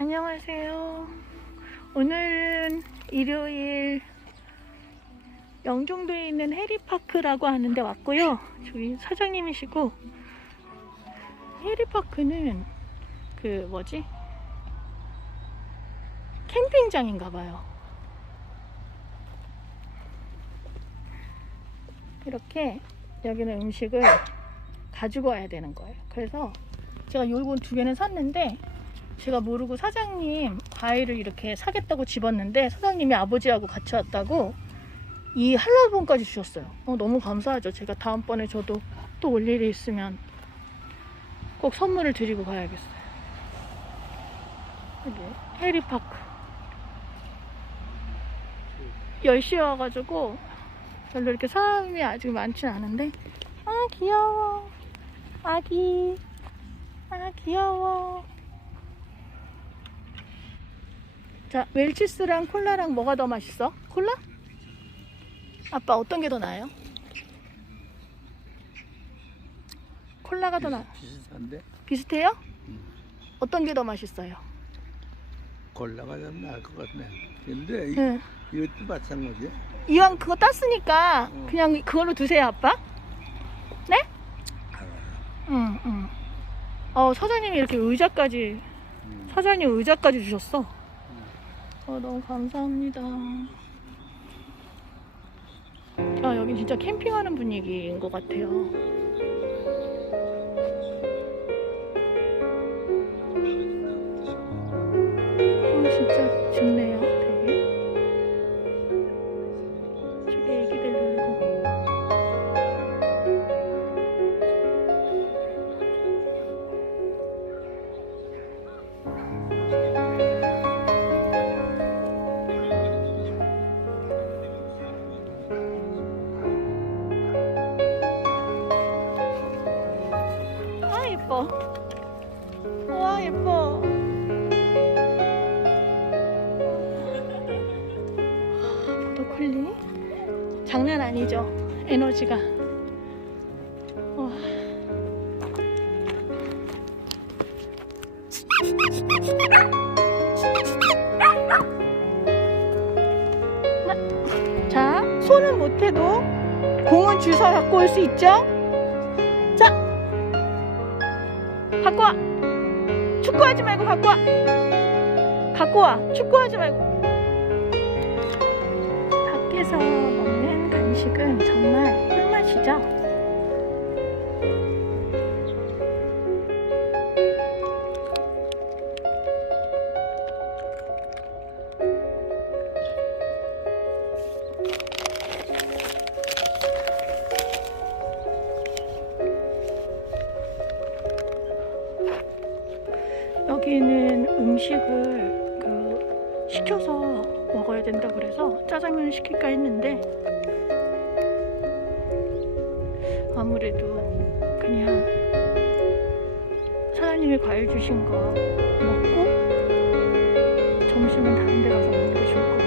안녕하세요. 오늘은 일요일 영종도에 있는 해리파크라고 하는데 왔고요. 저기 사장님이시고 해리파크는 그 뭐지? 캠핑장인가 봐요. 이렇게 여기는 음식을 가지고 와야 되는 거예요. 그래서 제가 요건 두 개는 샀는데 제가 모르고 사장님 과일을 이렇게 사겠다고 집었는데 사장님이 아버지하고 같이 왔다고 이 한라봉까지 주셨어요. 어, 너무 감사하죠. 제가 다음번에 저도 또 올 일이 있으면 꼭 선물을 드리고 가야겠어요. 여기 해리파크 10시에 와가지고 별로 이렇게 사람이 아직 많진 않은데 아 귀여워 아기 아 귀여워 자 웰치스랑 콜라랑 뭐가 더 맛있어? 콜라? 아빠 어떤 게 더 나아요? 콜라가 더 나. 비슷한데 비슷해요? 음. 어떤 게 더 맛있어요? 콜라가 좀 나을 것 같네. 근데 이- 네. 이것도 마찬가지야. 이왕 그거 땄으니까 어. 그냥 그걸로 드세요, 아빠. 네? 알아. 응, 응. 어 사장님이 이렇게 의자까지 음. 사장님 의자까지 주셨어. 어, 너무 감사합니다. 아, 여기 진짜 캠핑하는 분위기인 것 같아요. 어, 진짜 좋네요, 예뻐. 와, 예뻐. 보더콜리 장난 아니죠 에너지가 와. 나- 자 손은 못해도 공은 주워 갖고 올 수 있죠 갖고 와. 축구하지 말고 갖고 와. 갖고 와. 축구하지 말고. 밖에서 먹는 간식은 정말 꿀맛이죠. 여기는 음식을 그 시켜서 먹어야 된다 그래서 짜장면 시킬까 했는데 아무래도 그냥 사장님이 과일 주신 거 먹고 점심은 다른 데 가서 먹는 게 좋을 것 같아요.